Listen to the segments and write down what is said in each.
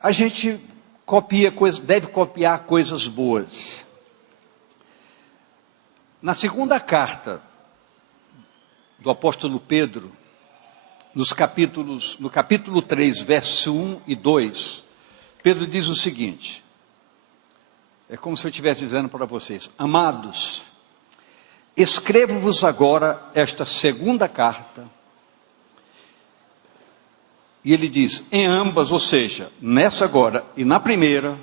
a gente copia coisas, deve copiar coisas boas. Na segunda carta do apóstolo Pedro, no capítulo 3, verso 1 e 2, Pedro diz o seguinte, é como se eu estivesse dizendo para vocês: amados, escrevo-vos agora esta segunda carta, e ele diz, em ambas, ou seja, nessa agora e na primeira,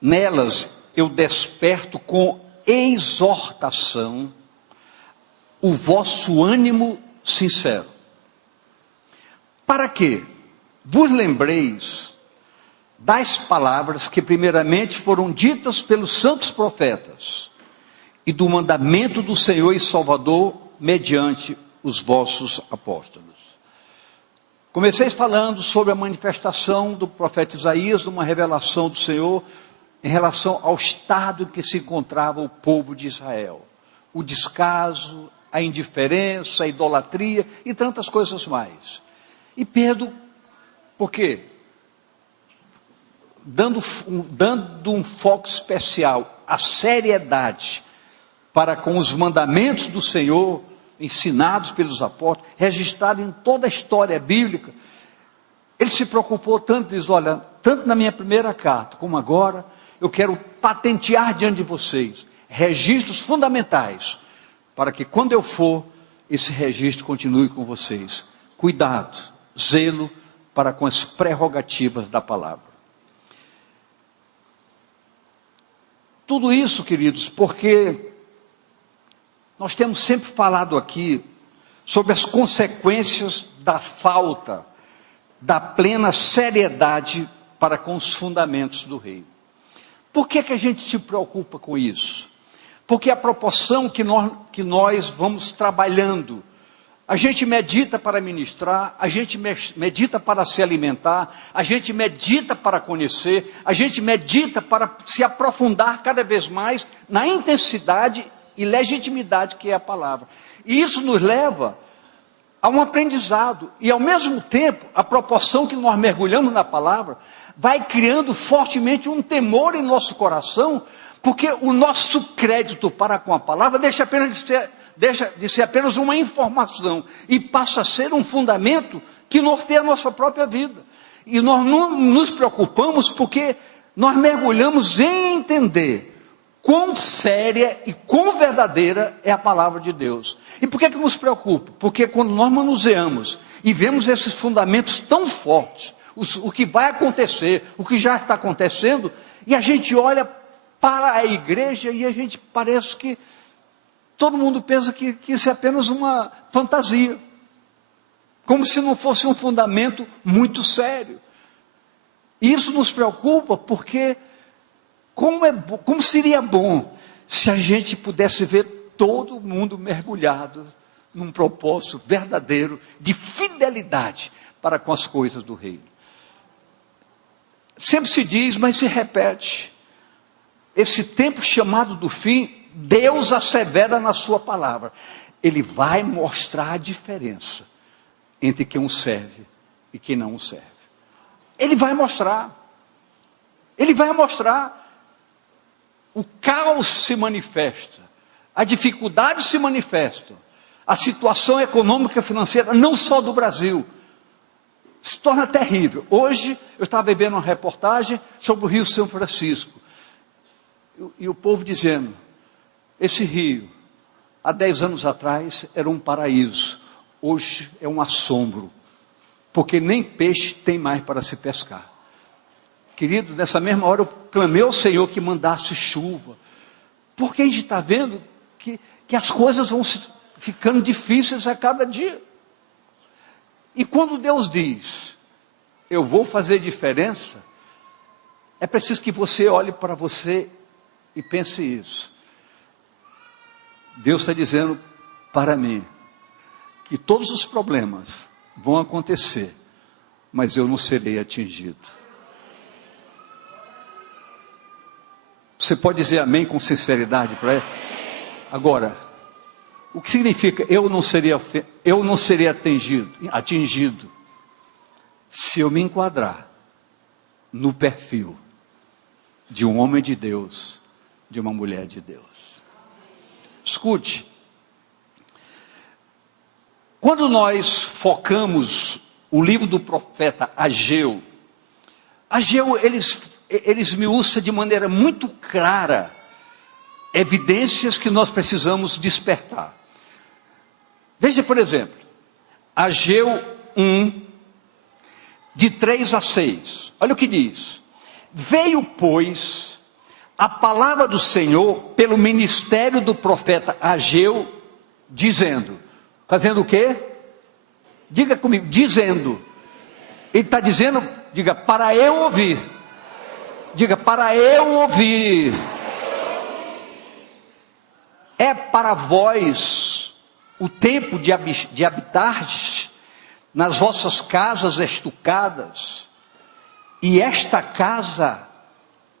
nelas eu desperto com exortação o vosso ânimo sincero, para que vos lembreis das palavras que primeiramente foram ditas pelos santos profetas, e do mandamento do Senhor e Salvador mediante os vossos apóstolos. Comecei falando sobre a manifestação do profeta Isaías, uma revelação do Senhor em relação ao estado em que se encontrava o povo de Israel. O descaso, a indiferença, a idolatria e tantas coisas mais. E Pedro, por quê? Dando um foco especial à seriedade para com os mandamentos do Senhor, ensinados pelos apóstolos, registrados em toda a história bíblica, ele se preocupou tanto, diz, olha, tanto na minha primeira carta, como agora, eu quero patentear diante de vocês, registros fundamentais, para que quando eu for, esse registro continue com vocês. Cuidado, zelo para com as prerrogativas da palavra. Tudo isso, queridos, porque nós temos sempre falado aqui sobre as consequências da falta da plena seriedade para com os fundamentos do reino. Por que a gente se preocupa com isso? Porque a proporção que nós vamos trabalhando, a gente medita para ministrar, a gente medita para se alimentar, a gente medita para conhecer, a gente medita para se aprofundar cada vez mais na intensidade e legitimidade que é a palavra. E isso nos leva a um aprendizado, e ao mesmo tempo, a proporção que nós mergulhamos na palavra, vai criando fortemente um temor em nosso coração, porque o nosso crédito para com a palavra deixa de ser apenas uma informação, e passa a ser um fundamento que norteia a nossa própria vida. E nós não nos preocupamos porque nós mergulhamos em entender quão séria e quão verdadeira é a palavra de Deus. E por que nos preocupa? Porque quando nós manuseamos e vemos esses fundamentos tão fortes, o que vai acontecer, o que já está acontecendo, e a gente olha para a igreja e a gente parece que todo mundo pensa que isso é apenas uma fantasia, como se não fosse um fundamento muito sério. E isso nos preocupa porque como seria bom se a gente pudesse ver todo mundo mergulhado num propósito verdadeiro de fidelidade para com as coisas do reino. Sempre se diz, mas se repete, esse tempo chamado do fim, Deus assevera na sua palavra, Ele vai mostrar a diferença entre quem o serve e quem não o serve. Ele vai mostrar, o caos se manifesta, a dificuldade se manifesta, a situação econômica e financeira, não só do Brasil, se torna terrível. Hoje, eu estava vendo uma reportagem sobre o Rio São Francisco, e o povo dizendo, esse rio, há 10 anos atrás, era um paraíso, hoje é um assombro, porque nem peixe tem mais para se pescar. Querido, nessa mesma hora eu clamei ao Senhor que mandasse chuva, porque a gente está vendo que as coisas vão ficando difíceis a cada dia. E quando Deus diz, eu vou fazer diferença, é preciso que você olhe para você e pense isso. Deus está dizendo para mim, que todos os problemas vão acontecer, mas eu não serei atingido. Você pode dizer amém com sinceridade para ele? Agora, o que significa eu não seria atingido? se eu me enquadrar no perfil de um homem de Deus, de uma mulher de Deus. Escute, quando nós focamos o livro do profeta Ageu, ele esmiuça de maneira muito clara evidências que nós precisamos despertar. Veja, por exemplo, Ageu 1, de 3 a 6. Olha o que diz. Veio, pois, a palavra do Senhor pelo ministério do profeta Ageu, dizendo, fazendo o quê? Diga comigo, dizendo. Ele está dizendo, diga, para eu ouvir. Diga, para eu ouvir. É para vós o tempo de habitardes nas vossas casas estucadas, e esta casa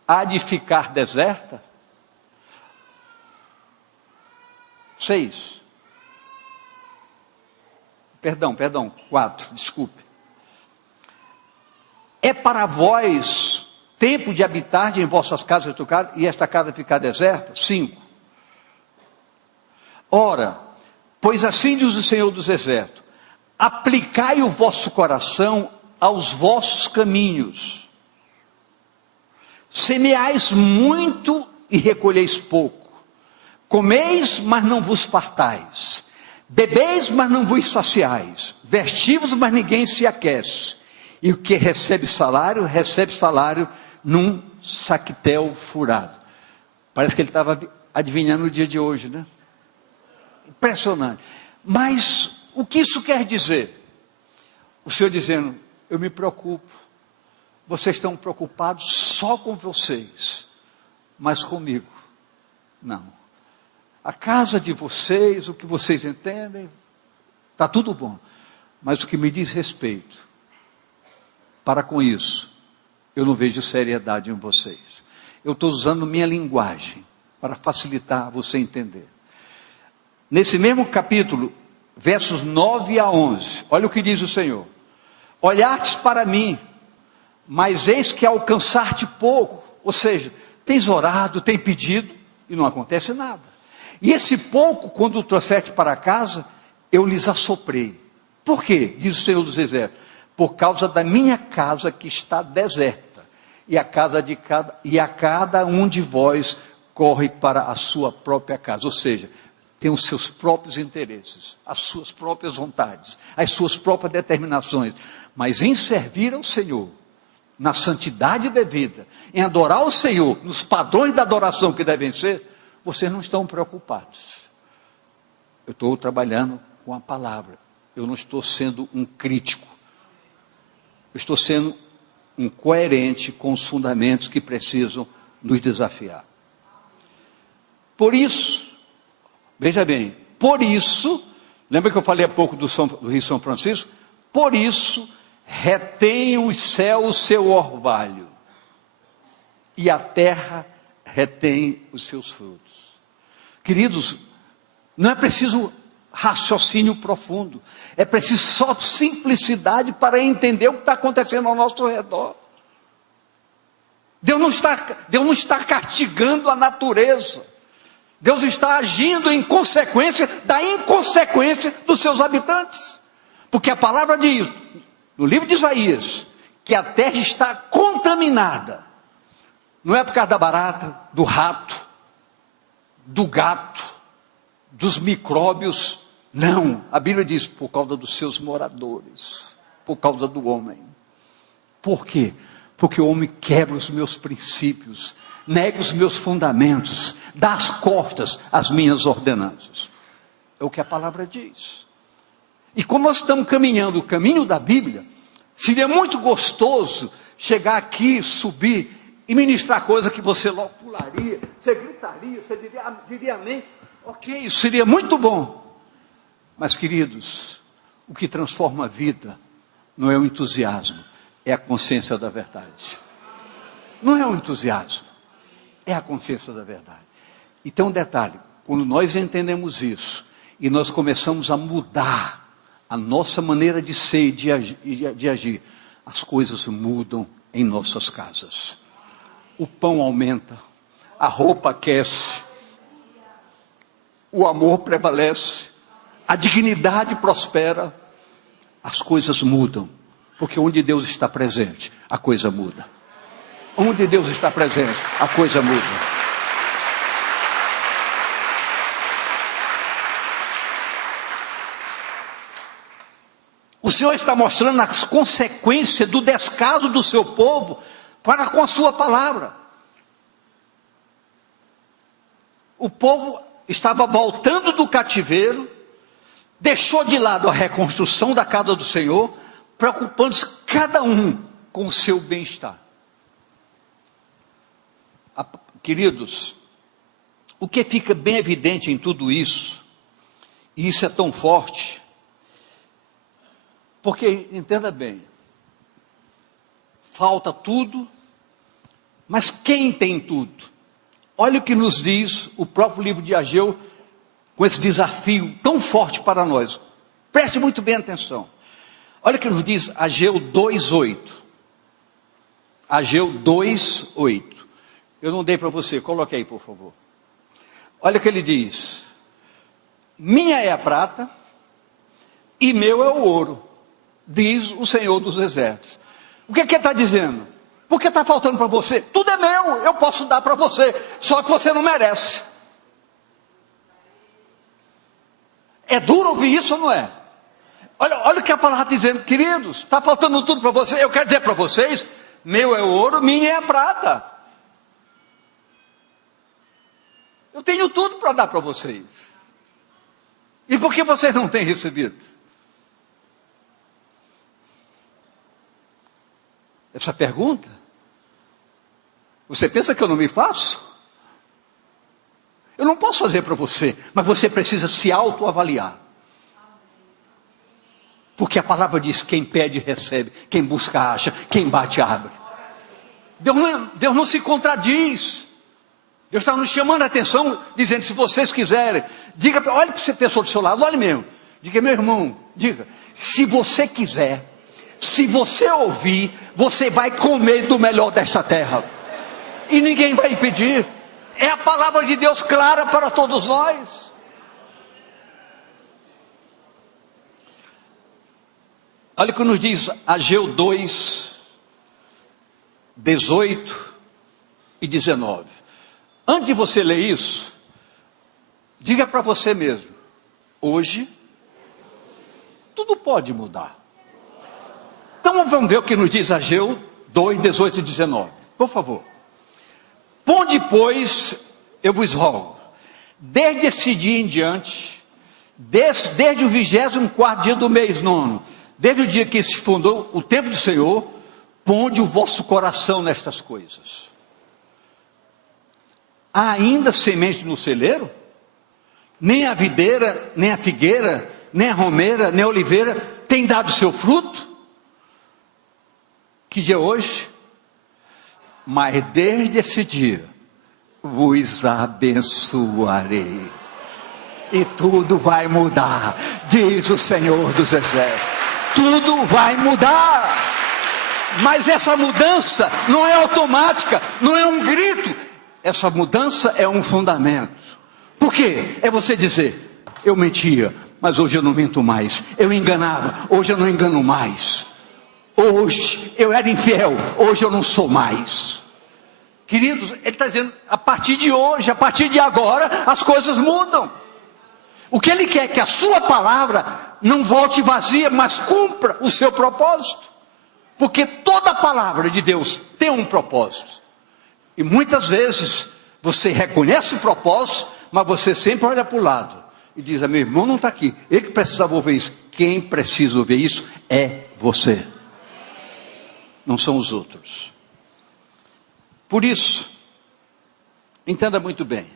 há de ficar deserta? 6. Perdão, 4, desculpe. É para vós tempo de habitar em vossas casas estucadas, e esta casa ficar deserta? 5. Ora, pois assim diz o Senhor dos Exércitos, aplicai o vosso coração aos vossos caminhos, semeais muito e recolheis pouco, comeis, mas não vos fartais, bebeis, mas não vos saciais, vestivos, mas ninguém se aquece, e o que recebe salário num saquetel furado. Parece que ele estava adivinhando o dia de hoje, né? Impressionante. Mas o que isso quer dizer? O Senhor dizendo, eu me preocupo, vocês estão preocupados só com vocês, mas comigo, não. A casa de vocês, o que vocês entendem, está tudo bom, mas o que me diz respeito, para com isso, eu não vejo seriedade em vocês. Eu estou usando minha linguagem, para facilitar você entender. Nesse mesmo capítulo, versos 9 a 11, olha o que diz o Senhor. Olhastes para mim, mas eis que alcançar-te pouco, ou seja, tens orado, tens pedido, e não acontece nada. E esse pouco, quando o trouxeste para casa, eu lhes assoprei. Por quê? Diz o Senhor dos Exércitos, por causa da minha casa que está deserta, e a cada um de vós corre para a sua própria casa, ou seja, tem os seus próprios interesses, as suas próprias vontades, as suas próprias determinações, mas em servir ao Senhor, na santidade devida, em adorar o Senhor, nos padrões da adoração que devem ser, vocês não estão preocupados. Eu estou trabalhando com a palavra, eu não estou sendo um crítico, eu estou sendo um coerente com os fundamentos que precisam nos desafiar. Por isso, veja bem, por isso, lembra que eu falei há pouco do Rio São Francisco? Por isso, retém os céus o seu orvalho, e a terra retém os seus frutos. Queridos, não é preciso raciocínio profundo, é preciso só simplicidade para entender o que está acontecendo ao nosso redor. Deus não está castigando a natureza, Deus está agindo em consequência da inconsequência dos seus habitantes, porque a palavra diz, no livro de Isaías, que a terra está contaminada, não é por causa da barata, do rato, do gato, dos micróbios, não, a Bíblia diz, por causa dos seus moradores, por causa do homem. Por quê? Porque o homem quebra os meus princípios, nega os meus fundamentos, dá as costas às minhas ordenanças. É o que a palavra diz. E como nós estamos caminhando o caminho da Bíblia, seria muito gostoso chegar aqui, subir e ministrar coisa que você logo pularia, você gritaria, você diria amém. Ok, isso seria muito bom. Mas queridos, o que transforma a vida não é o entusiasmo, é a consciência da verdade. Não é o entusiasmo, é a consciência da verdade. Então, um detalhe, quando nós entendemos isso, e nós começamos a mudar a nossa maneira de ser e de agir, as coisas mudam em nossas casas. O pão aumenta, a roupa aquece, o amor prevalece, a dignidade prospera, as coisas mudam, porque onde Deus está presente, a coisa muda. Onde Deus está presente, a coisa muda. O Senhor está mostrando as consequências do descaso do seu povo para com a sua palavra. O povo estava voltando do cativeiro, deixou de lado a reconstrução da casa do Senhor, preocupando-se cada um com o seu bem-estar. Queridos, o que fica bem evidente em tudo isso, e isso é tão forte, porque, entenda bem, falta tudo, mas quem tem tudo? Olha o que nos diz o próprio livro de Ageu, com esse desafio tão forte para nós. Preste muito bem atenção. Olha o que nos diz Ageu 2:8. Ageu 2:8. Eu não dei para você, coloque aí, por favor. Olha o que ele diz: minha é a prata, e meu é o ouro, diz o Senhor dos Exércitos. O que é que ele está dizendo? Porque está faltando para você? Tudo é meu, eu posso dar para você, só que você não merece. É duro ouvir isso ou não é? Olha o que a palavra está dizendo, queridos, está faltando tudo para você. Eu quero dizer para vocês, meu é o ouro, minha é a prata. Eu tenho tudo para dar para vocês. E por que vocês não têm recebido? Essa pergunta, você pensa que eu não me faço? Eu não posso fazer para você, mas você precisa se autoavaliar. Porque a palavra diz, quem pede recebe, quem busca acha, quem bate abre. Deus não se contradiz. Deus está nos chamando a atenção, dizendo, se vocês quiserem, diga, olhe para essa pessoa do seu lado, olhe mesmo, diga, meu irmão, diga, se você quiser, se você ouvir, você vai comer do melhor desta terra, e ninguém vai impedir. É a palavra de Deus clara para todos nós. Olha o que nos diz Ageu 2:18 e 19. Antes de você ler isso, diga para você mesmo, hoje, tudo pode mudar. Então vamos ver o que nos diz Ageu 2:18 e 19, por favor. Ponde, pois, eu vos rogo, desde esse dia em diante, desde o 24º dia do mês 9, desde o dia que se fundou o templo do Senhor, ponde o vosso coração nestas coisas. Há ainda semente no celeiro? Nem a videira, nem a figueira, nem a romeira, nem a oliveira tem dado seu fruto? Que dia é hoje? Mas desde esse dia vos abençoarei, e tudo vai mudar, diz o Senhor dos Exércitos. Tudo vai mudar, mas essa mudança não é automática, não é um grito, essa mudança é um fundamento. Por quê? É você dizer, eu mentia, mas hoje eu não minto mais, eu enganava, hoje eu não engano mais. Hoje eu era infiel, hoje eu não sou mais. Queridos, ele está dizendo, a partir de hoje, a partir de agora, as coisas mudam. O que ele quer é que a sua palavra não volte vazia, mas cumpra o seu propósito. Porque toda a palavra de Deus tem um propósito. E muitas vezes você reconhece o propósito, mas você sempre olha para o lado e diz, meu irmão não está aqui, ele que precisava ouvir isso. Quem precisa ouvir isso é você, não são os outros. Por isso, entenda muito bem,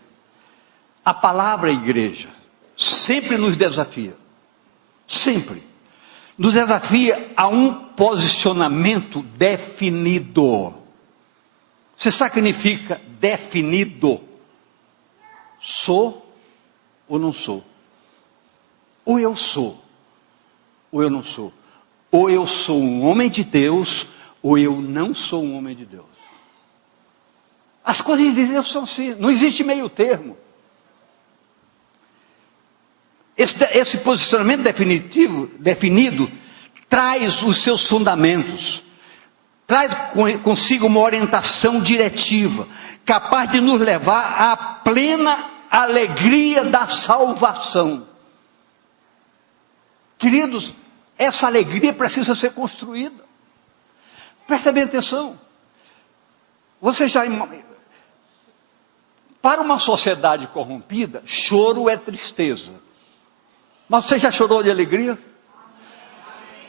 a palavra igreja sempre nos desafia, sempre nos desafia a um posicionamento definido. Você sabe o que significa definido? Sou ou não sou? Ou eu sou, ou eu não sou. Ou eu sou um homem de Deus, ou eu não sou um homem de Deus. As coisas de Deus são assim, não existe meio termo. Esse posicionamento definido, traz os seus fundamentos, traz consigo uma orientação diretiva, capaz de nos levar à plena alegria da salvação. Queridos, essa alegria precisa ser construída. Prestem bem atenção. Para uma sociedade corrompida, choro é tristeza. Mas você já chorou de alegria?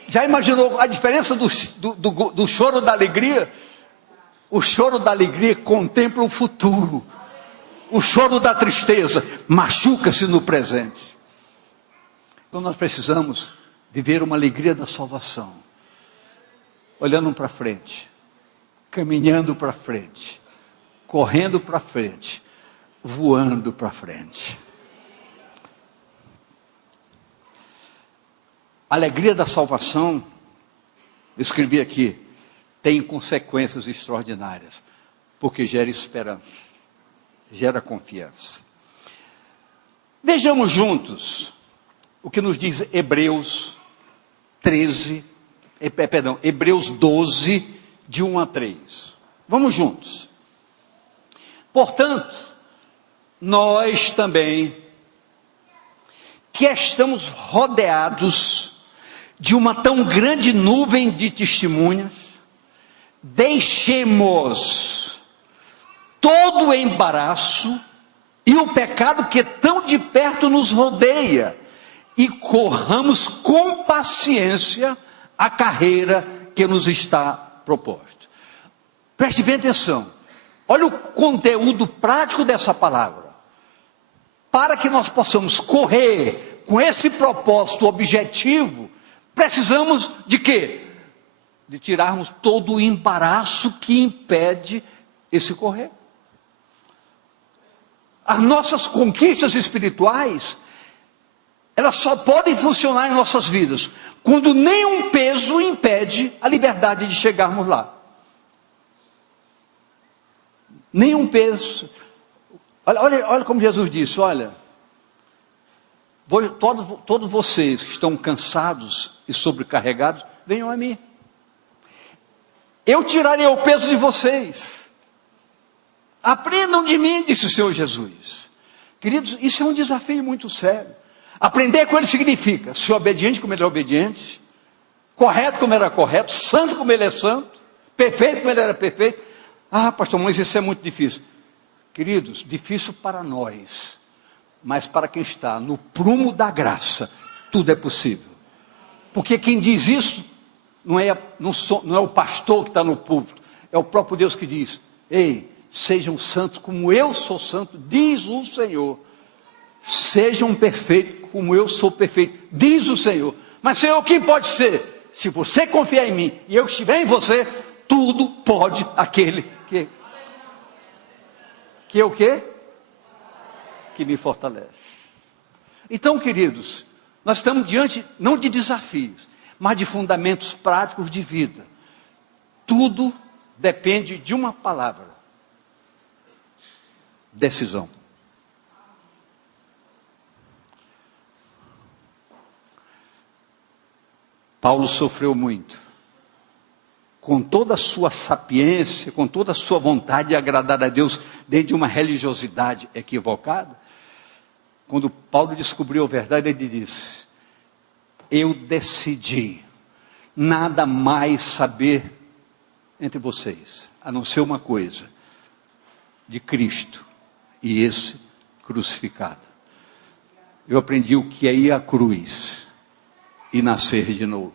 Já imaginou a diferença do choro da alegria? O choro da alegria contempla o futuro. O choro da tristeza machuca-se no presente. Então nós precisamos viver uma alegria da salvação. Olhando para frente, caminhando para frente, correndo para frente, voando para frente. A alegria da salvação, eu escrevi aqui, tem consequências extraordinárias, porque gera esperança, gera confiança. Vejamos juntos o que nos diz Hebreus 12, de 1 a 3. Vamos juntos. Portanto, nós também, que estamos rodeados de uma tão grande nuvem de testemunhas, deixemos todo o embaraço e o pecado que tão de perto nos rodeia, e corramos com paciência a carreira que nos está proposta. Preste bem atenção, olha o conteúdo prático dessa palavra. Para que nós possamos correr com esse propósito objetivo, precisamos de quê? De tirarmos todo o embaraço que impede esse correr. As nossas conquistas espirituais, elas só podem funcionar em nossas vidas quando nenhum peso impede a liberdade de chegarmos lá. Nenhum peso. Olha como Jesus disse, olha, todos vocês que estão cansados e sobrecarregados, venham a mim. Eu tirarei o peso de vocês. Aprendam de mim, disse o Senhor Jesus. Queridos, isso é um desafio muito sério. Aprender com ele significa ser obediente como ele é obediente, correto como ele era correto, santo como ele é santo, perfeito como ele era perfeito. Ah, pastor, mas isso é muito difícil. Queridos, difícil para nós, mas para quem está no prumo da graça, tudo é possível. Porque quem diz isso não é o pastor que está no púlpito, é o próprio Deus que diz: ei, sejam santos como eu sou santo, diz o Senhor. Sejam perfeitos como eu sou perfeito, diz o Senhor. Mas Senhor, o que pode ser? Se você confiar em mim e eu estiver em você, tudo pode aquele que é o quê? Que me fortalece. Então, queridos, nós estamos diante não de desafios, mas de fundamentos práticos de vida. Tudo depende de uma palavra: decisão. Paulo sofreu muito, com toda a sua sapiência, com toda a sua vontade de agradar a Deus, dentro de uma religiosidade equivocada. Quando Paulo descobriu a verdade, ele disse: eu decidi nada mais saber entre vocês, a não ser uma coisa, de Cristo e esse crucificado. Eu aprendi o que é ir à cruz e nascer de novo.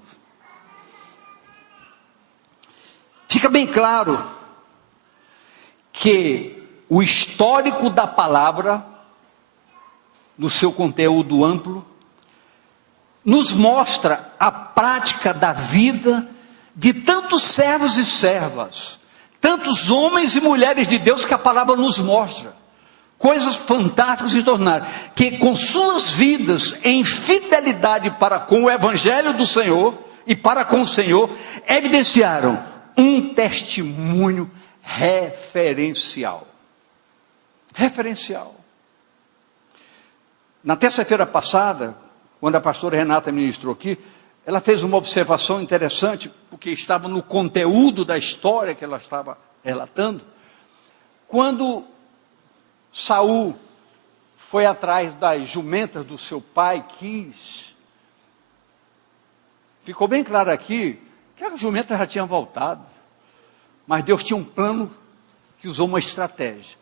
Fica bem claro que o histórico da palavra, no seu conteúdo amplo, nos mostra a prática da vida de tantos servos e servas, tantos homens e mulheres de Deus que a palavra nos mostra. Coisas fantásticas se tornaram, que com suas vidas em fidelidade para com o Evangelho do Senhor, e para com o Senhor, evidenciaram um testemunho referencial. Referencial. Na terça-feira passada, quando a pastora Renata ministrou aqui, ela fez uma observação interessante, porque estava no conteúdo da história que ela estava relatando. Quando Saul foi atrás das jumentas do seu pai, ficou bem claro aqui que as jumentas já tinham voltado, mas Deus tinha um plano que usou uma estratégia.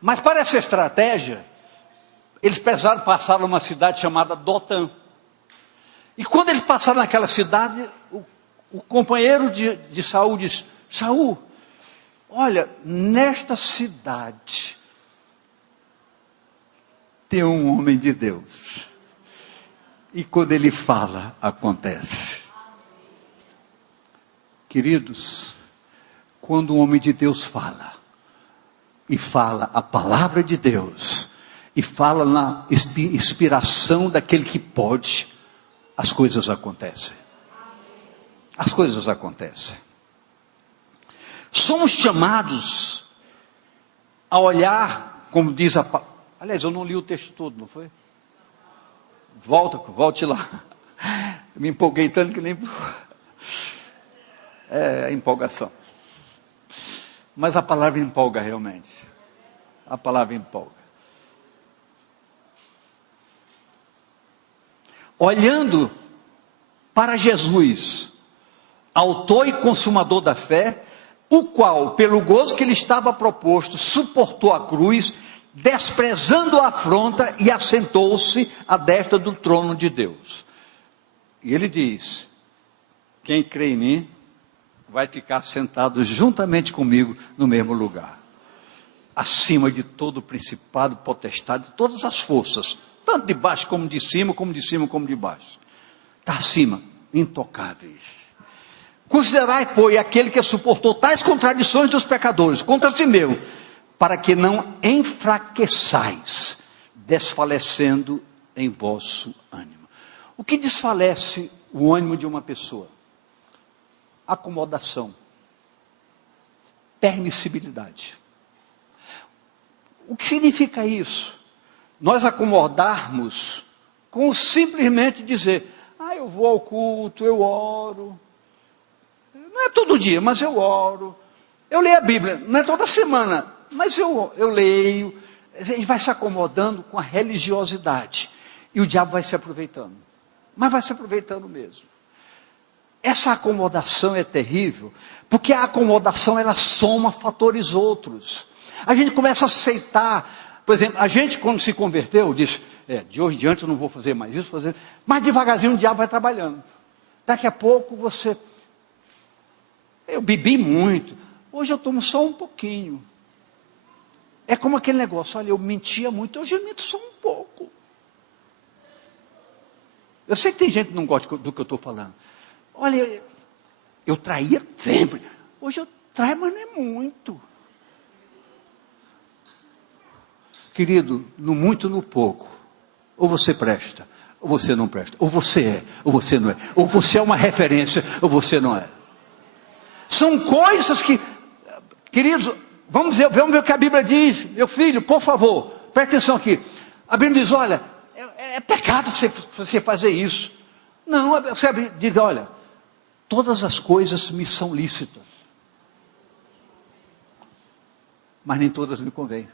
Mas para essa estratégia, eles precisaram passar numa cidade chamada Dotã. E quando eles passaram naquela cidade, o companheiro de Saul disse: Saul, olha, nesta cidade tem um homem de Deus. E quando ele fala, acontece. Queridos, quando o homem de Deus fala, e fala a palavra de Deus, e fala na inspiração daquele que pode, as coisas acontecem. As coisas acontecem. Somos chamados a olhar, como diz a palavra. Aliás, eu não li o texto todo, não foi? Volte lá. Eu me empolguei tanto que nem... É empolgação. Mas a palavra empolga realmente. A palavra empolga. Olhando para Jesus, autor e consumador da fé, o qual, pelo gozo que lhe estava proposto, suportou a cruz, desprezando a afronta, e assentou-se à destra do trono de Deus. E ele diz: quem crê em mim, vai ficar sentado juntamente comigo no mesmo lugar, acima de todo principado, potestade, todas as forças, tanto de baixo como de cima, como de cima como de baixo. Está acima, intocáveis. Considerai, pois, aquele que suportou tais contradições dos pecadores contra si mesmo, para que não enfraqueçais, desfalecendo em vosso ânimo. O que desfalece o ânimo de uma pessoa? Acomodação, permissibilidade. O que significa isso? Nós acomodarmos com simplesmente dizer: eu vou ao culto, eu oro. Não é todo dia, mas eu oro. Eu leio a Bíblia, não é toda semana, mas eu leio. Ele vai se acomodando com a religiosidade. E o diabo vai se aproveitando. Mas vai se aproveitando mesmo. Essa acomodação é terrível, porque a acomodação, ela soma fatores outros. A gente começa a aceitar, por exemplo, a gente quando se converteu, disse: de hoje em diante eu não vou fazer mais isso, mas devagarzinho o diabo vai trabalhando. Daqui a pouco eu bebi muito, hoje eu tomo só um pouquinho. É como aquele negócio: olha, eu mentia muito, hoje eu minto só um pouco. Eu sei que tem gente que não gosta do que eu estou falando. Olha, eu traía sempre, hoje eu traio, mas não é muito. Querido, no muito, no pouco, ou você presta, ou você não presta, ou você é, ou você não é, ou você é uma referência, ou você não é. São coisas que, queridos, vamos ver o que a Bíblia diz. Meu filho, por favor, preste atenção aqui. A Bíblia diz: olha, é pecado você fazer isso. Não, você diz: olha, todas as coisas me são lícitas, mas nem todas me convêm.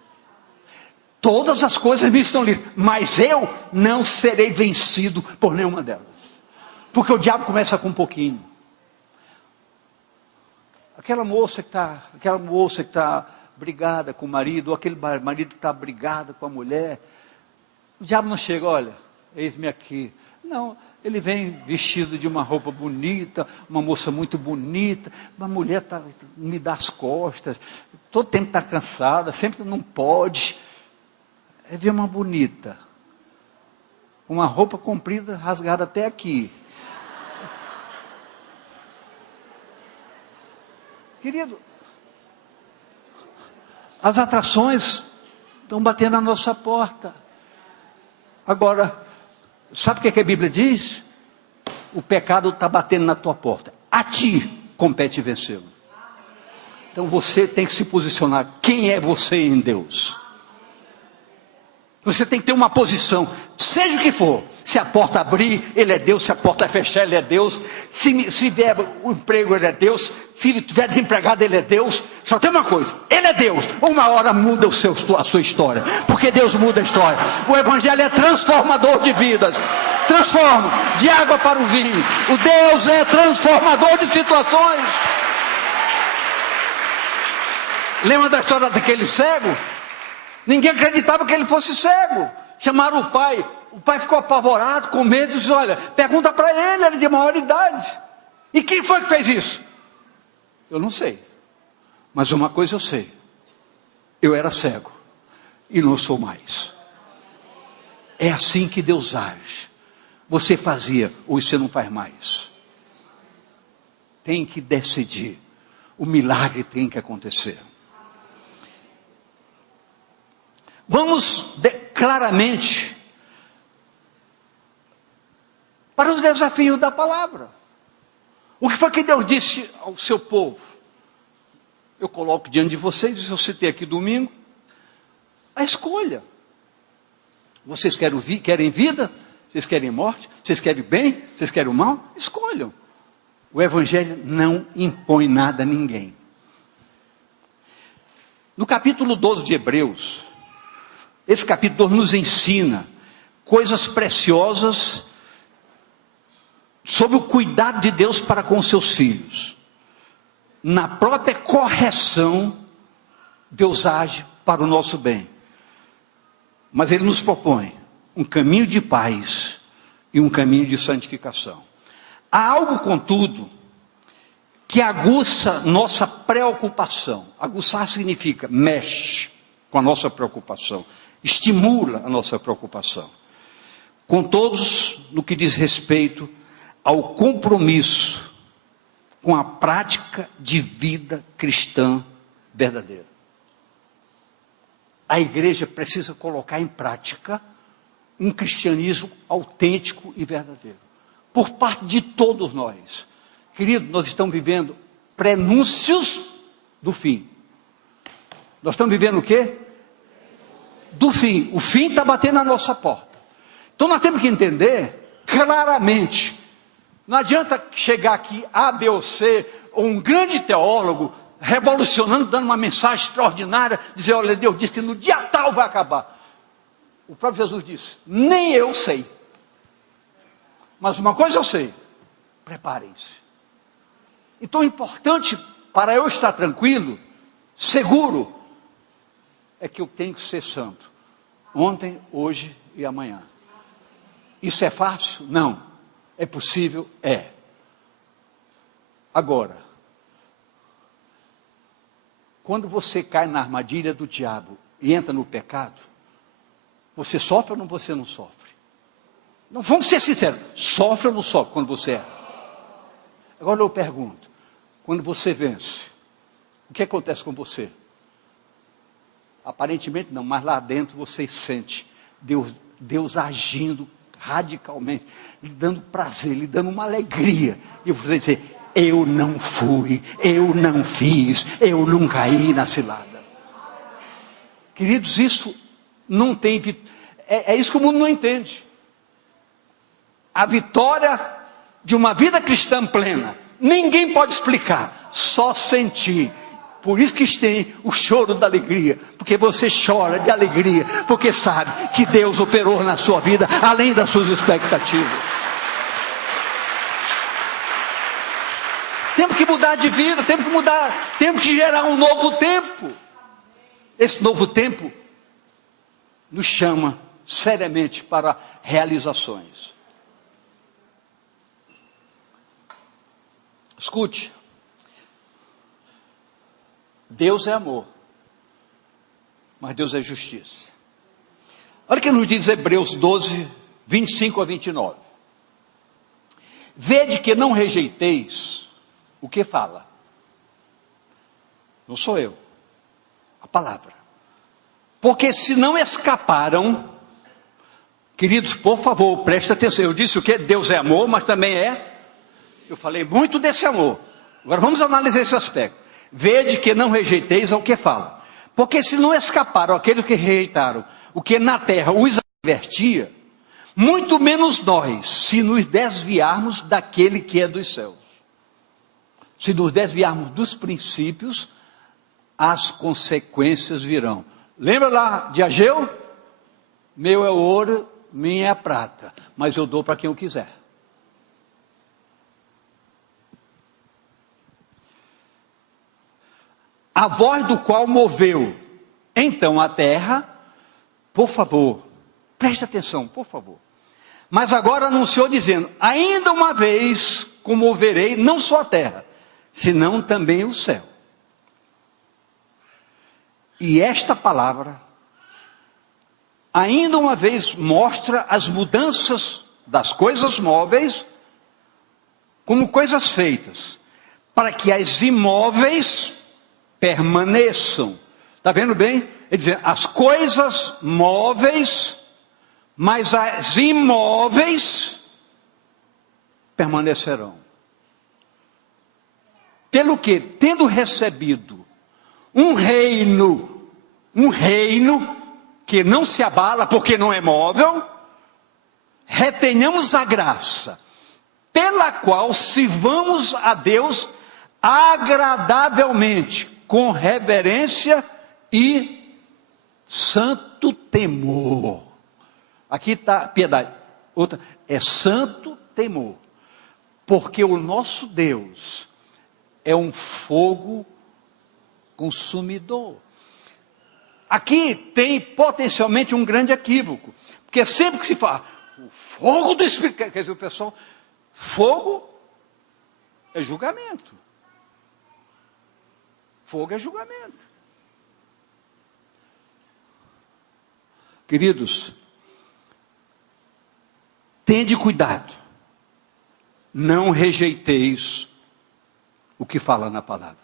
Todas as coisas me são lícitas, mas eu não serei vencido por nenhuma delas. Porque o diabo começa com um pouquinho. Aquela moça que está brigada com o marido, ou aquele marido que está brigado com a mulher, o diabo não chega: olha, eis-me aqui. Não, ele vem vestido de uma roupa bonita, uma moça muito bonita, uma mulher me dá as costas, todo tempo está cansada, sempre não pode. É ver uma bonita, uma roupa comprida, rasgada até aqui. Querido, as atrações estão batendo na nossa porta. Agora, sabe o que a Bíblia diz? o pecado está batendo na tua porta. A ti compete vencê-lo. Então você tem que se posicionar. Quem é você em Deus? Você tem que ter uma posição, seja o que for. Se a porta abrir, Ele é Deus. Se a porta fechar, Ele é Deus. Se vier o emprego, Ele é Deus. Se estiver desempregado, Ele é Deus. Só tem uma coisa, Ele é Deus. Uma hora muda a sua história, porque Deus muda a história. O Evangelho é transformador de vidas. Transforma de água para o vinho. O Deus é transformador de situações. Lembra da história daquele cego? Ninguém acreditava que ele fosse cego. Chamaram o pai. O pai ficou apavorado, com medo, e disse: olha, pergunta para ele, ele é de maior idade. E quem foi que fez isso? Eu não sei. Mas uma coisa eu sei. Eu era cego. E não sou mais. É assim que Deus age. Você fazia, hoje você não faz mais. Tem que decidir. O milagre tem que acontecer. Vamos claramente para os desafios da palavra. O que foi que Deus disse ao seu povo? Eu coloco diante de vocês, eu citei aqui domingo, a escolha. Vocês querem vida? Vocês querem morte? Vocês querem bem? Vocês querem o mal? Escolham. O Evangelho não impõe nada a ninguém. No capítulo 12 de Hebreus, esse capítulo nos ensina coisas preciosas sobre o cuidado de Deus para com seus filhos. Na própria correção, Deus age para o nosso bem. Mas Ele nos propõe um caminho de paz e um caminho de santificação. Há algo, contudo, que aguça nossa preocupação. Aguçar significa mexe com a nossa preocupação. Estimula a nossa preocupação. Com todos, no que diz respeito ao compromisso com a prática de vida cristã verdadeira. A igreja precisa colocar em prática um cristianismo autêntico e verdadeiro. Por parte de todos nós. Querido, nós estamos vivendo prenúncios do fim. Nós estamos vivendo o quê? Do fim. O fim está batendo na nossa porta. Então nós temos que entender claramente. Não adianta chegar aqui A, B ou C, ou um grande teólogo, revolucionando, dando uma mensagem extraordinária, dizer: olha, Deus disse que no dia tal vai acabar. O próprio Jesus disse: nem eu sei. Mas uma coisa eu sei: preparem-se. Então o importante para eu estar tranquilo, seguro, é que eu tenho que ser santo. Ontem, hoje e amanhã. Isso é fácil? Não. É possível? É. Agora, quando você cai na armadilha do diabo e entra no pecado, você sofre ou você não sofre? Não, vamos ser sinceros, sofre ou não sofre quando você erra? Agora eu pergunto, quando você vence, o que acontece com você? Aparentemente não, mas lá dentro você sente Deus agindo radicalmente, lhe dando prazer, lhe dando uma alegria, e você dizer: eu não fui, eu não fiz, eu não caí na cilada. Queridos, isso não tem, é isso que o mundo não entende. A vitória de uma vida cristã plena, ninguém pode explicar, só sentir. Por isso que tem o choro da alegria, porque você chora de alegria, porque sabe que Deus operou na sua vida, além das suas expectativas. Temos que mudar de vida, temos que gerar um novo tempo. Esse novo tempo nos chama seriamente para realizações. Escute. Deus é amor, mas Deus é justiça. Olha o que nos diz Hebreus 12, 25 a 29. Vede que não rejeiteis o que fala. Não sou eu, a palavra. Porque se não escaparam Queridos, por favor, preste atenção. Eu disse o quê? Deus é amor, mas também é. Eu falei muito desse amor. Agora vamos analisar esse aspecto. Vede que não rejeiteis ao que fala. Porque se não escaparam aqueles que rejeitaram o que na terra os advertia, muito menos nós, se nos desviarmos daquele que é dos céus. Se nos desviarmos dos princípios, as consequências virão. Lembra lá de Ageu? Meu é o ouro, minha é a prata, mas eu dou para quem eu quiser. A voz do qual moveu então a terra, por favor, preste atenção, por favor. Mas agora anunciou dizendo, ainda uma vez comoverei não só a terra, senão também o céu. E esta palavra, ainda uma vez, mostra as mudanças das coisas móveis como coisas feitas, para que as imóveis permaneçam. Está vendo bem? Ele diz, as coisas móveis, mas as imóveis permanecerão. Pelo que, tendo recebido um reino que não se abala porque não é móvel, retenhamos a graça, pela qual sirvamos a Deus agradavelmente, com reverência e santo temor. Aqui está piedade. Outra é santo temor. Porque o nosso Deus é um fogo consumidor. Aqui tem potencialmente um grande equívoco. Porque sempre que se fala, o fogo do Espírito, quer dizer, o pessoal, fogo é julgamento. Fogo é julgamento. Queridos, tende cuidado. Não rejeiteis o que fala na palavra.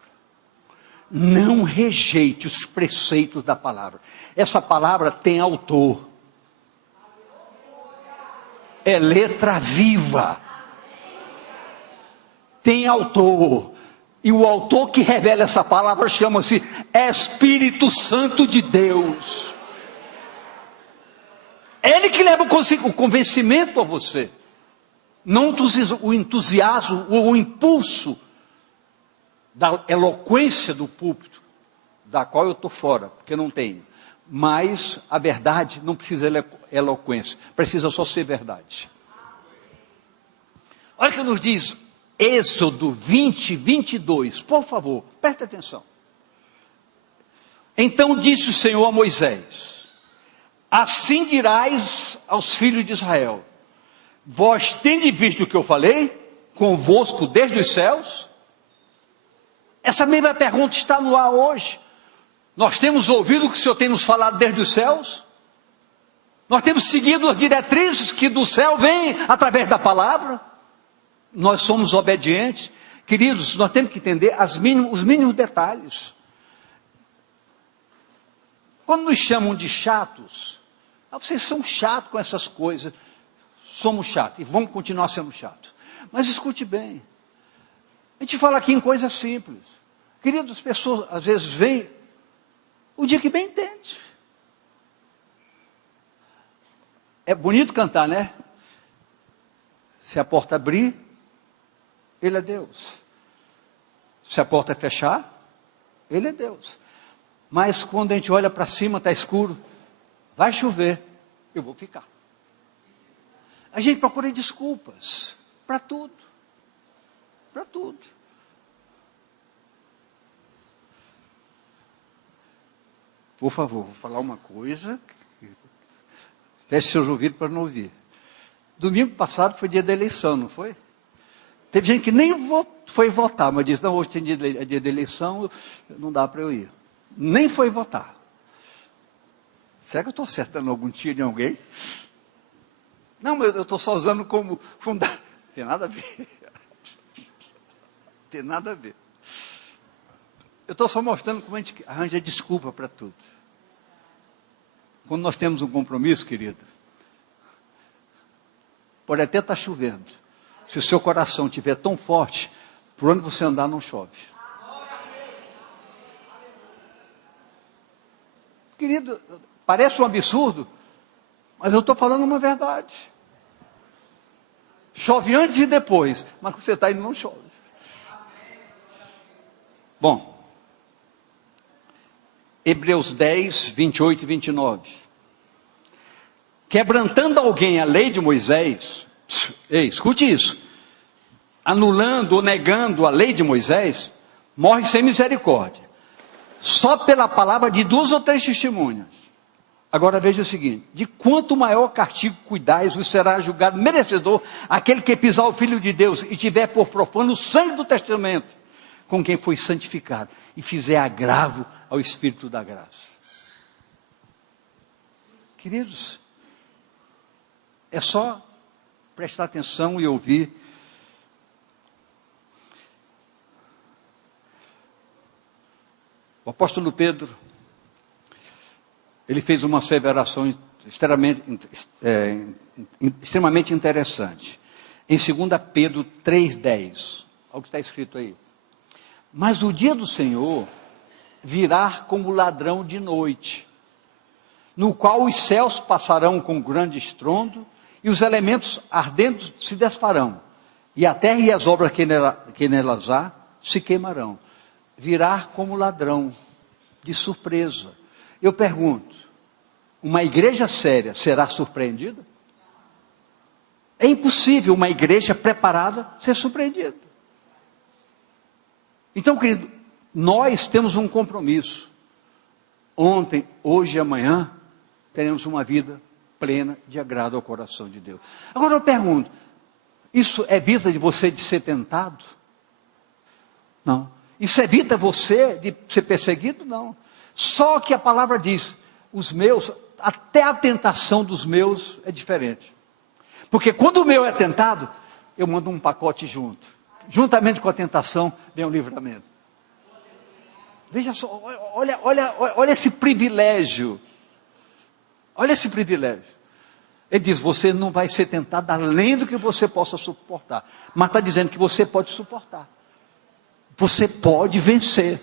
Não rejeite os preceitos da palavra. Essa palavra tem autor. É letra viva. Tem autor. E o autor que revela essa palavra chama-se Espírito Santo de Deus. Ele que leva o convencimento a você. Não o entusiasmo ou o impulso da eloquência do púlpito, da qual eu estou fora, porque não tenho. Mas a verdade não precisa eloquência, precisa só ser verdade. Olha o que nos diz Êxodo 20, 22, por favor, preste atenção. Então disse o Senhor a Moisés, assim dirás aos filhos de Israel, vós tendes visto o que eu falei convosco desde os céus? Essa mesma pergunta está no ar hoje. Nós temos ouvido o que o Senhor tem nos falado desde os céus? Nós temos seguido as diretrizes que do céu vêm através da palavra? Nós somos obedientes? Queridos, nós temos que entender os mínimos detalhes. Quando nos chamam de chatos, vocês são chatos com essas coisas. Somos chatos e vamos continuar sendo chatos. Mas escute bem. A gente fala aqui em coisas simples. Queridos, as pessoas às vezes vêm o dia que bem entende. É bonito cantar, né? Se a porta abrir, Ele é Deus. Se a porta fechar, Ele é Deus. Mas quando a gente olha para cima, está escuro, vai chover, eu vou ficar. A gente procura desculpas para tudo. Para tudo. Por favor, vou falar uma coisa. Feche seus ouvidos para não ouvir. Domingo passado foi dia da eleição, não foi? Teve gente que nem foi votar, mas disse, não, hoje tem dia de eleição, não dá para eu ir. Nem foi votar. Será que eu estou acertando algum tiro em alguém? Não, mas eu estou só usando como fundamento. Tem nada a ver. Tem nada a ver. Eu estou só mostrando como a gente arranja desculpa para tudo. Quando nós temos um compromisso, querido, pode até estar chovendo. Se o seu coração estiver tão forte, por onde você andar não chove. Querido, parece um absurdo, mas eu estou falando uma verdade. Chove antes e depois, mas quando você está indo não chove. Bom, Hebreus 10, 28 e 29. Quebrantando alguém a lei de Moisés, ei, escute isso, anulando ou negando a lei de Moisés, morre sem misericórdia, só pela palavra de 2 ou 3 testemunhas. Agora veja o seguinte: de quanto maior castigo cuidais, vos será julgado merecedor aquele que pisar o Filho de Deus e tiver por profano o sangue do testamento, com quem foi santificado, e fizer agravo ao Espírito da graça. Queridos, é só prestar atenção e ouvir. O apóstolo Pedro, ele fez uma asseveração extremamente interessante. Em 2 Pedro 3,10, olha o que está escrito aí. Mas o dia do Senhor virá como ladrão de noite, no qual os céus passarão com grande estrondo, e os elementos ardentes se desfarão, e a terra e as obras que nelas há se queimarão. Virá como ladrão, de surpresa. Eu pergunto, uma igreja séria será surpreendida? É impossível uma igreja preparada ser surpreendida. Então, querido, nós temos um compromisso. Ontem, hoje e amanhã, teremos uma vida plena de agrado ao coração de Deus. Agora eu pergunto, isso evita de você de ser tentado? Não. Isso evita você de ser perseguido? Não. Só que a palavra diz, os meus, até a tentação dos meus é diferente. Porque quando o meu é tentado, eu mando um pacote junto. Juntamente com a tentação, vem o livramento. Veja só, olha esse privilégio. Olha esse privilégio. Ele diz, você não vai ser tentado além do que você possa suportar. Mas está dizendo que você pode suportar. Você pode vencer.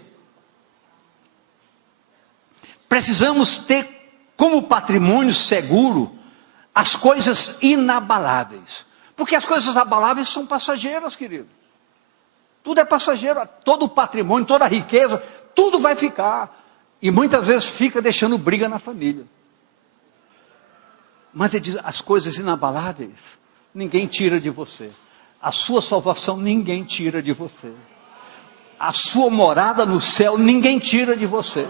Precisamos ter como patrimônio seguro as coisas inabaláveis. Porque as coisas abaláveis são passageiras, querido. Tudo é passageiro, todo o patrimônio, toda a riqueza, tudo vai ficar. E muitas vezes fica deixando briga na família. Mas ele diz, as coisas inabaláveis, ninguém tira de você. A sua salvação, ninguém tira de você. A sua morada no céu, ninguém tira de você.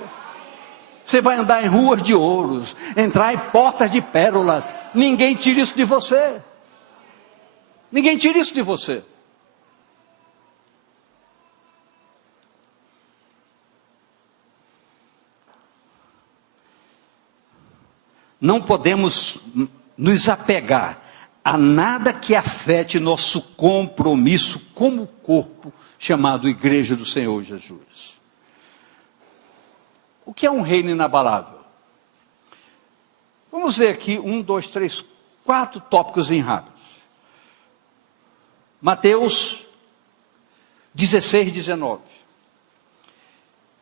Você vai andar em ruas de ouros, entrar em portas de pérolas, ninguém tira isso de você. Ninguém tira isso de você. Não podemos nos apegar a nada que afete nosso compromisso como corpo, chamado Igreja do Senhor Jesus. O que é um reino inabalável? Vamos ver aqui 1, 2, 3, 4 tópicos em rápidos. Mateus 16, 19.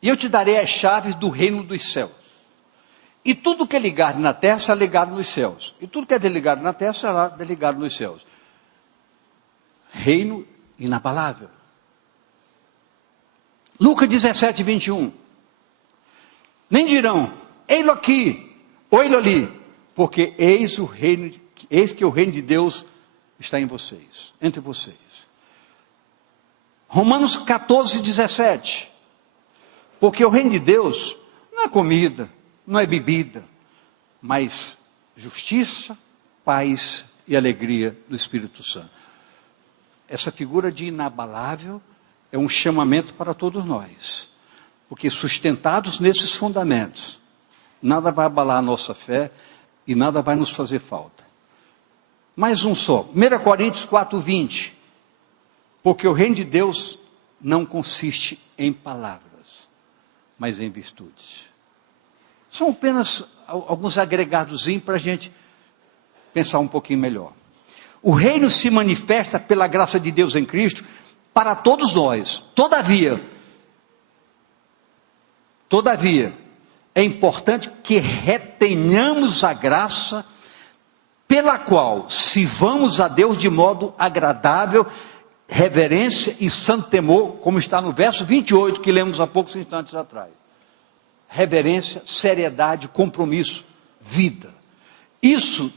E eu te darei as chaves do reino dos céus. E tudo que é ligado na terra será ligado nos céus. E tudo que é desligado na terra será desligado nos céus. Reino inabalável. Lucas 17, 21. Nem dirão, ei-lo aqui, ou ei-lo ali, porque eis que o reino de Deus está em vocês, entre vocês. Romanos 14, 17. Porque o reino de Deus não é comida, não é bebida, mas justiça, paz e alegria do Espírito Santo. Essa figura de inabalável é um chamamento para todos nós. Porque sustentados nesses fundamentos, nada vai abalar a nossa fé e nada vai nos fazer falta. Mais um só, 1 Coríntios 4, 20. Porque o reino de Deus não consiste em palavras, mas em virtudes. São apenas alguns agregados para a gente pensar um pouquinho melhor. O reino se manifesta pela graça de Deus em Cristo para todos nós. Todavia, é importante que retenhamos a graça pela qual sirvamos a Deus de modo agradável, reverência e santo temor, como está no verso 28, que lemos há poucos instantes atrás. Reverência, seriedade, compromisso, vida. Isso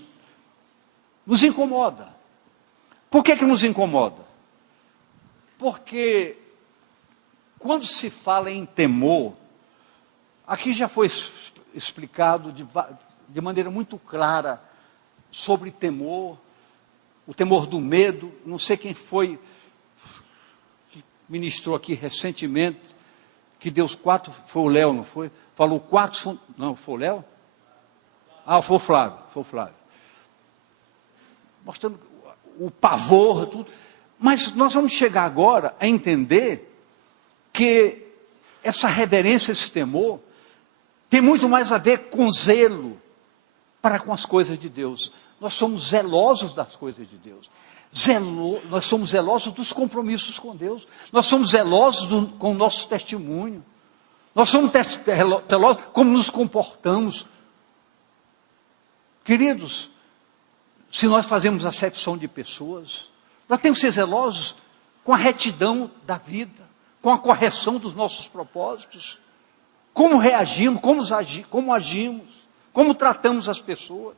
nos incomoda. Por que nos incomoda? Porque quando se fala em temor, aqui já foi explicado de maneira muito clara sobre temor, o temor do medo. Não sei quem foi que ministrou aqui recentemente, que Deus foi o Léo, não foi? Falou não, foi o Léo? Ah, foi o Flávio. Mostrando o pavor, tudo. Mas nós vamos chegar agora a entender que essa reverência, esse temor, tem muito mais a ver com zelo para com as coisas de Deus. Nós somos zelosos das coisas de Deus. Nós somos zelosos dos compromissos com Deus. Nós somos zelosos com o nosso testemunho. Nós somos zelosos como nos comportamos. Queridos, se nós fazemos acepção de pessoas, nós temos que ser zelosos com a retidão da vida, com a correção dos nossos propósitos. Como reagimos, como agimos, como tratamos as pessoas.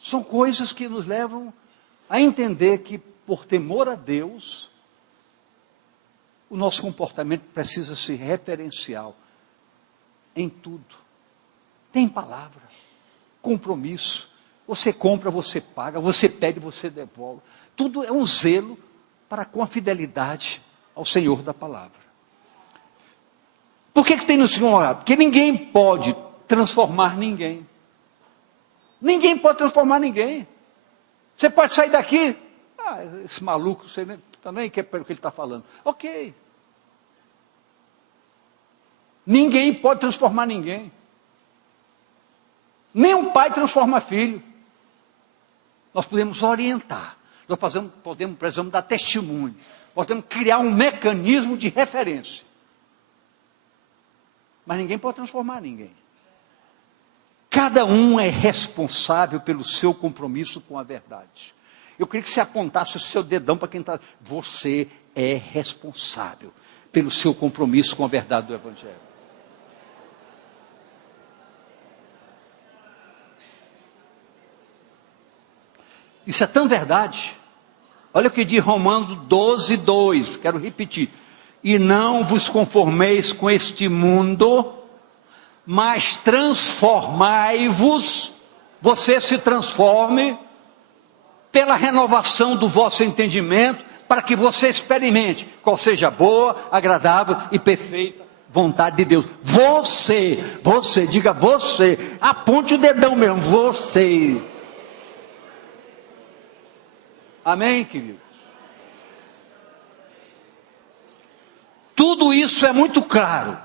São coisas que nos levam a entender que, por temor a Deus, o nosso comportamento precisa ser referencial em tudo. Tem palavra, compromisso. Você compra, você paga, você pede, você devolve. Tudo é um zelo para com a fidelidade ao Senhor da palavra. Por que tem nos incomodado? Porque ninguém pode transformar ninguém. Ninguém pode transformar ninguém. Você pode sair daqui, esse maluco, você também quer pelo que ele está falando. Ok. Ninguém pode transformar ninguém. Nem um pai transforma filho. Nós podemos orientar. Nós precisamos dar testemunho. Podemos criar um mecanismo de referência. Mas ninguém pode transformar ninguém. Cada um é responsável pelo seu compromisso com a verdade. Eu queria que você apontasse o seu dedão para quem está. Você é responsável pelo seu compromisso com a verdade do Evangelho. Isso é tão verdade. Olha o que diz Romanos 12, 2. Quero repetir. E não vos conformeis com este mundo, mas transformai-vos, você se transforme, pela renovação do vosso entendimento, para que você experimente qual seja a boa, agradável e perfeita vontade de Deus. Diga você, aponte o dedão mesmo, você. Amém, queridos? Tudo isso é muito claro.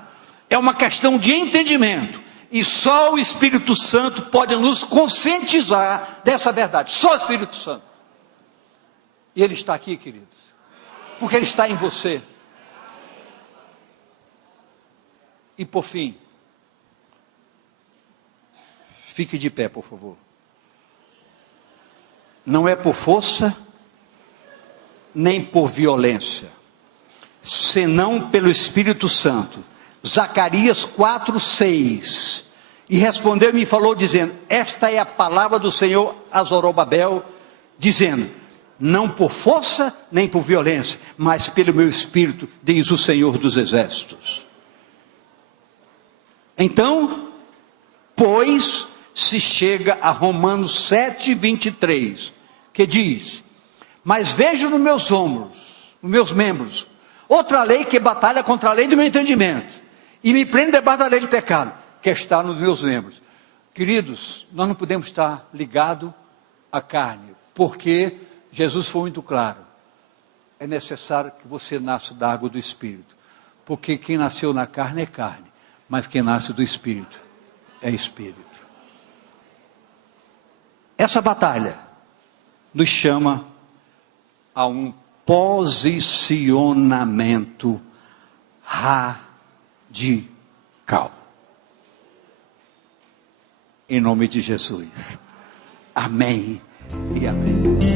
É uma questão de entendimento. E só o Espírito Santo pode nos conscientizar dessa verdade. Só o Espírito Santo. E Ele está aqui, queridos. Porque Ele está em você. E por fim, fique de pé, por favor. Não é por força, nem por violência, senão pelo Espírito Santo. Zacarias 4:6. E respondeu e me falou dizendo: esta é a palavra do Senhor a Zorobabel, dizendo: não por força nem por violência, mas pelo meu Espírito, diz o Senhor dos Exércitos. Então, pois, se chega a Romanos 7:23, que diz: mas vejo nos meus ombros, nos meus membros, outra lei que batalha contra a lei do meu entendimento, e me prende debaixo da lei do pecado, que está nos meus membros. Queridos, nós não podemos estar ligados à carne, porque Jesus foi muito claro. É necessário que você nasça da água do Espírito, porque quem nasceu na carne é carne, mas quem nasce do Espírito é Espírito. Essa batalha nos chama a um posicionamento radical. Em nome de Jesus. Amém e amém.